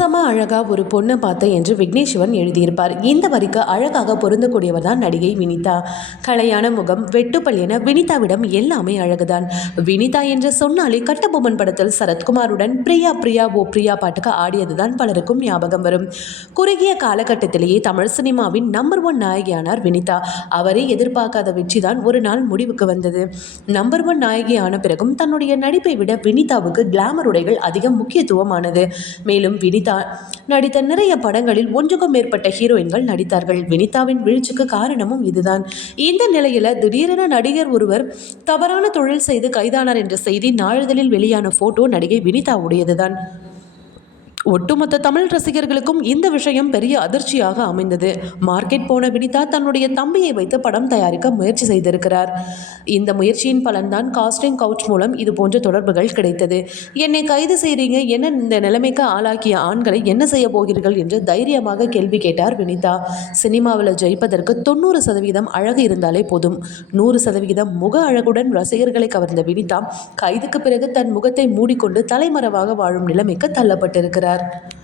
சம அழகா ஒரு பொண்ணை பார்த்தேன் என்று விக்னேஸ்வரன் எழுதியிருப்பார். இந்த வரிக்கு அழகாக பொருந்தக்கூடியவர் தான் நடிகை வினிதா. கலையான முகம் வெட்டுப்பல் என வினிதாவிடம் எல்லாமே அழகுதான். வினிதா என்று சொன்னாலே கட்டபொம்மன் படத்தில் சரத்குமாருடன் பிரியா பிரியா ஓ பிரியா பாட்டுக்கு ஆடியதுதான் பலருக்கும் ஞாபகம் வரும். குறுகிய காலகட்டத்திலேயே தமிழ் சினிமாவின் நம்பர் ஒன் நாயகியானார் வினிதா. அவரே எதிர்பார்க்காத வெற்றிதான் ஒரு நாள் முடிவுக்கு வந்தது. நம்பர் ஒன் நாயகி ஆன பிறகும் தன்னுடைய நடிப்பை விட வினிதாவுக்கு கிளாமர் உடைகள் அதிகம் முக்கியத்துவமானது. மேலும் வினிதா நடித்த நிறைய படங்களில் ஒன்றுக்கும் மேற்பட்ட ஹீரோயின்கள் நடித்தார்கள். வினிதாவின் வீழ்ச்சிக்கு காரணமும் இதுதான். இந்த நிலையில திடீரென நடிகர் ஒருவர் தவறான தொழில் செய்து கைதானார் என்ற செய்தி நாளிதழில் வெளியான போட்டோ நடிகை வினிதாவுடையதுதான். ஒட்டுமொத்த தமிழ் ரசிகர்களுக்கும் இந்த விஷயம் பெரிய அதிர்ச்சியாக அமைந்தது. மார்க்கெட் போன வினிதா தன்னுடைய தம்பியை வைத்து படம் தயாரிக்க முயற்சி செய்திருக்கிறார். இந்த முயற்சியின் பலன்தான் காஸ்டிங் கவுச் மூலம் இது போன்ற தொடர்புகள் கிடைத்தது. என்னை கைது செய்றீங்க என்ன இந்த நிலைமைக்கு ஆளாக்கிய ஆண்களை என்ன செய்ய போகிறீர்கள்? என்று தைரியமாக கேள்வி கேட்டார் வினிதா. சினிமாவில் ஜெயிப்பதற்கு தொண்ணூறு சதவீதம் அழகு இருந்தாலே போதும். நூறு சதவீதம் முக அழகுடன் ரசிகர்களை கவர்ந்த வினிதா கைதுக்கு பிறகு தன் முகத்தை மூடிக்கொண்டு தலைமறைவாக வாழும் நிலைமைக்கு தள்ளப்பட்டிருக்கிறார். கொண்டிருக்கிறார்